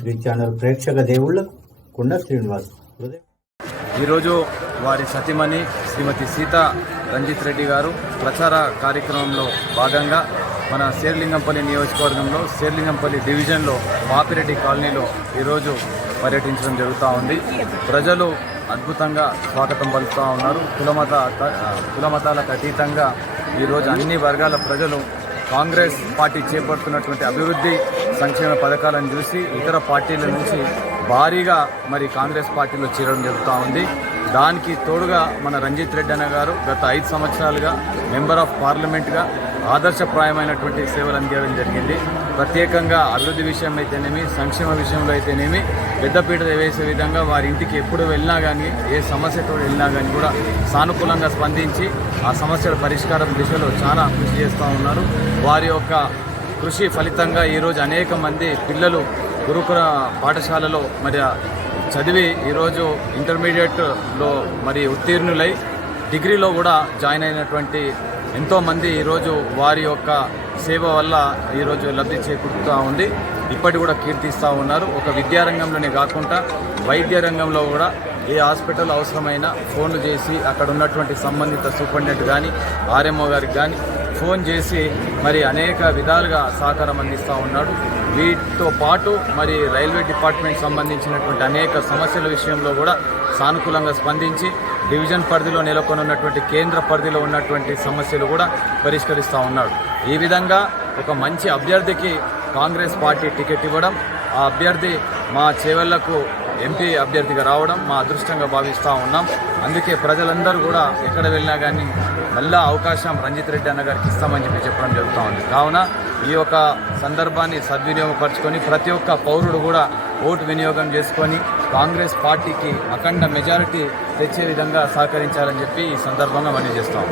Three channel ప్రేక్షక దేవుళ్ళకు కుండ శ్రీనివాస్ ఈరోజు వారి సతీమణి శ్రీమతి సీత రంజిత్ రెడ్డి గారు ప్రచార కార్యక్రమంలో భాగంగా మన శేర్లింగంపల్లి నియోజకవర్గంలో శేర్లింగంపల్లి డివిజన్లో పాపిరెడ్డి కాలనీలో ఈరోజు పర్యటించడం జరుగుతూ ఉంది. ప్రజలు అద్భుతంగా స్వాగతం పలుకుతూ ఉన్నారు. కులమత కులమతాలకు అతీతంగా ఈరోజు అన్ని వర్గాల ప్రజలు కాంగ్రెస్ పార్టీ చేపడుతున్నటువంటి అభివృద్ధి సంక్షేమ పథకాలను చూసి ఇతర పార్టీల నుంచి భారీగా మరి కాంగ్రెస్ పార్టీలో చేరడం జరుగుతూ ఉంది. దానికి తోడుగా మన రంజిత్ రెడ్డి అన్న గారు గత ఐదు సంవత్సరాలుగా మెంబర్ ఆఫ్ పార్లమెంట్గా ఆదర్శప్రాయమైనటువంటి సేవలు అందించడం జరిగింది. ప్రత్యేకంగా అభివృద్ధి విషయం అయితేనేమి సంక్షేమ విషయంలో అయితేనేమి పెద్దపీట వేసే విధంగా వారి ఇంటికి ఎప్పుడు వెళ్ళినా కానీ ఏ సమస్యతో వెళ్ళినా కానీ కూడా సానుకూలంగా స్పందించి ఆ సమస్యల పరిష్కారం దిశలో చాలా కృషి చేస్తూ ఉన్నారు. వారి యొక్క కృషి ఫలితంగా ఈరోజు అనేక మంది పిల్లలు గురుకుల పాఠశాలలో మరి చదివి ఈరోజు ఇంటర్మీడియట్లో మరి ఉత్తీర్ణులై డిగ్రీలో కూడా జాయిన్ అయినటువంటి ఎంతోమంది ఈరోజు వారి యొక్క సేవ వల్ల ఈరోజు లబ్ధి చేకూరుతూ ఉంది. ఇప్పటి కూడా కీర్తిస్తూ ఉన్నారు. ఒక విద్యారంగంలోనే కాకుండా వైద్య రంగంలో కూడా ఏ హాస్పిటల్ అవసరమైన ఫోన్లు చేసి అక్కడ ఉన్నటువంటి సంబంధిత సూపరింటెండెంట్ కానీ ఆర్ఎంఓ గారికి కానీ ఫోన్ చేసి మరి అనేక విధాలుగా సహకారం అందిస్తూ ఉన్నాడు. వీటితో పాటు మరి రైల్వే డిపార్ట్మెంట్ సంబంధించినటువంటి అనేక సమస్యల విషయంలో కూడా సానుకూలంగా స్పందించి డివిజన్ పరిధిలో నెలకొని ఉన్నటువంటి కేంద్ర పరిధిలో ఉన్నటువంటి సమస్యలు కూడా పరిష్కరిస్తూ ఉన్నాడు. ఈ విధంగా ఒక మంచి అభ్యర్థికి కాంగ్రెస్ పార్టీ టికెట్ ఇవ్వడం ఆ అభ్యర్థి మా చేవళ్ళకు ఎంపీ అభ్యర్థిగా రావడం మా అదృష్టంగా భావిస్తూ ఉన్నాం. అందుకే ప్రజలందరూ కూడా ఎక్కడ వెళ్ళినా కానీ మళ్ళా అవకాశం రంజిత్ రెడ్డి అన్న గారికి ఇస్తామని చెప్పి చెప్పడం జరుగుతూ ఉంది. కావున ఈ యొక్క సందర్భాన్ని సద్వినియోగపరచుకొని ప్రతి ఒక్క పౌరుడు కూడా ఓటు వినియోగం చేసుకొని కాంగ్రెస్ పార్టీకి అఖండ మెజారిటీ తెచ్చే విధంగా సహకరించాలని చెప్పి ఈ సందర్భంగా మనం చేస్తాం